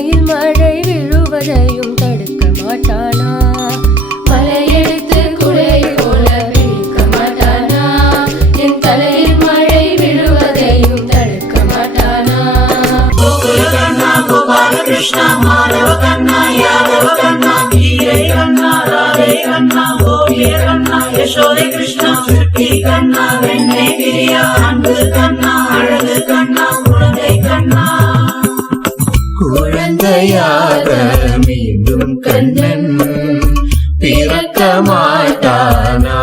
தலையில் மழை விழுவதையும் தடுக்க மாட்டானா? மலையெடுத்து குடை போல பிடிக்க மாட்டானா? என் தலையில் மழை விழுவதையும் தடுக்க மாட்டானா? கோகுல கண்ணா கோபால கிருஷ்ணா மாதவ கண்ணா யாதவ கண்ணா கீரை கண்ணா ராதே கண்ணா கோகில கண்ணா யசோதை கிருஷ்ணா சுட்டி கண்ணா வெண்ணெய் பிரியா அன்பு கண்ணா அழகு கண்ணா குழந்தை கண்ணா. குழந்தையாக மீண்டும் கண்ணன் பிறக்க மாட்டானா?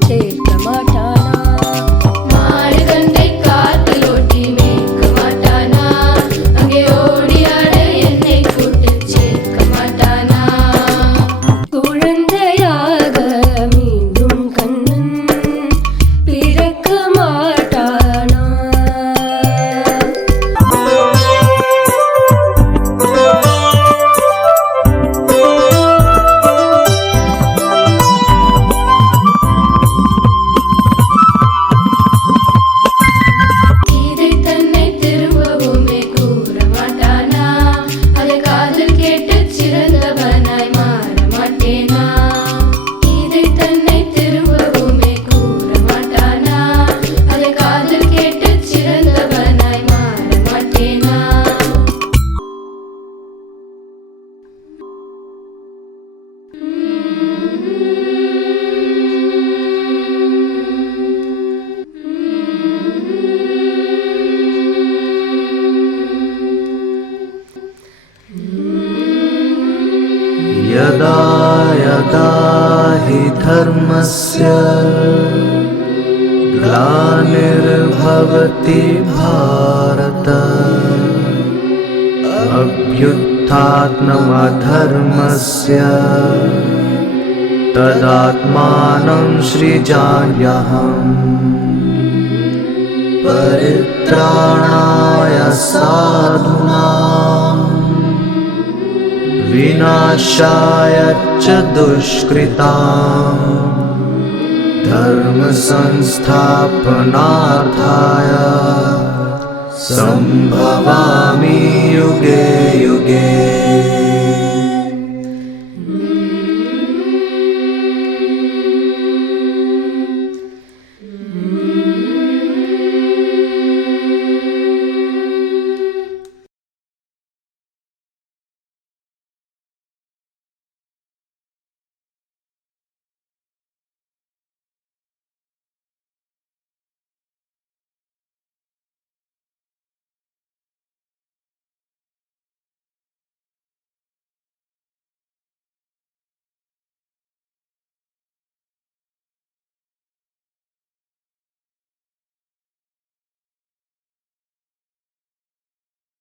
சேர்க்க மாட்டானா? மாடு கந்தை காட்டில் ஓட்டி மேய்க்க மாட்டானா? அங்கே ஓடியாட என்னை கூட்டு சேர்க்க மாட்டானா? குழந்தையாக மீண்டும் கண்ணன் பிறக்க மாட்டானா? यदा यदा हि धर्मस्य ग्लानिर्भवति भारत अभ्युत्थानमधर्मस्य तदात्मानं सृजाम्यहम् परित्राणाय साधूनां विनाशाय च दुष्कृतां धर्म संस्थापनार्थाय संभवामि युगे युगे।